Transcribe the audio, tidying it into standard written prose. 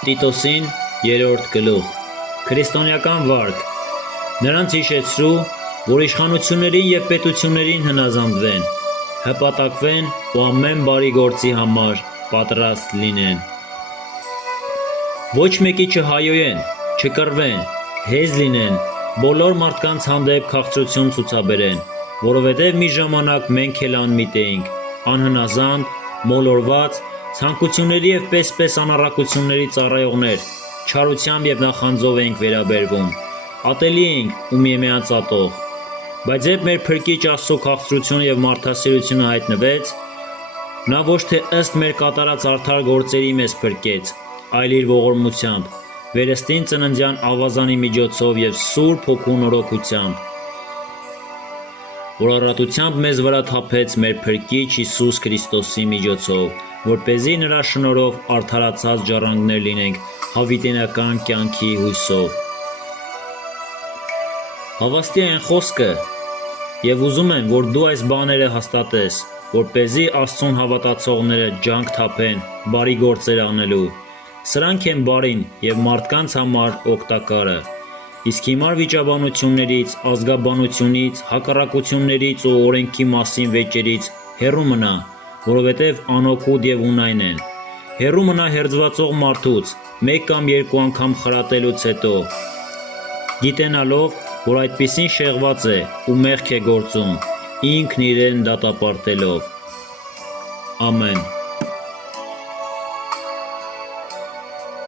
Տիտոսին 3-րդ գլուխ Քրիստոնեական վարք նրանց հիշեցրու, որ իշխանություններին և պետություններին հնազանդվեն, հպատակվեն ու ամեն բարի գործի համար պատրաստ լինեն։ Ոչ մեկի չհայոյեն, չկռվեն, հեզ լինեն, բոլոր մարդկանց հանդեպ քաղցրություն ցուցաբերեն, որովհետև մի ժամանակ մենք էլ անմիտ էինք, անհնազանդ, մոլորված, ցանկությունների և պես անառակությունների ծառայողներ, չարությամբ և նախանձով էինք վերաբերվում, ատելի էինք ու միմյանց ատող, բայց երբ մեր Փրկիչ Աստծո քաղցրությունը և մարդասիրությունը հայտնվեց, Նա ոչ թե ըստ մեր կատարած արդար գործերի մեզ փրկեց, այլ Իր ողորմությամբ, վերստին ծննդյան ավազանի միջոցով և Սուրբ Հոգու նորոգությամբ, որ առատությամբ մեզ վրա թափեց մեր Փրկիչ Հիսուս Քրիստոսի միջոցով, որպեսզի Նրա շնորհով արդարացած ժառանգներ լինենք հավիտենական կյանքի հույսով։ Հավաստի այն խոսքը, և ուզում եմ, որ դու այս բաները հաստատես, որպեսզի Աստծուն հավատացողները ջանք թափեն բարի գործեր անելու։ Սրանք են բարին և մարդկանց համար օգտակարը։ Իսկ հիմար վիճաբանություններից, ազգաբանությունից, հակառակություններից ու օրենքի մասին վեճերից հեռու մնա, որովհետև անօգուտ և ունայն են։ Հեռու մնա հերձվածող մարդուց, մեկ կամ երկու անգամ խրատելուց հետո, գիտենալով, որ այդպիսին շեղված է ու մեղք է գործում, ինքն իրեն դատապարտելով։ Ամեն։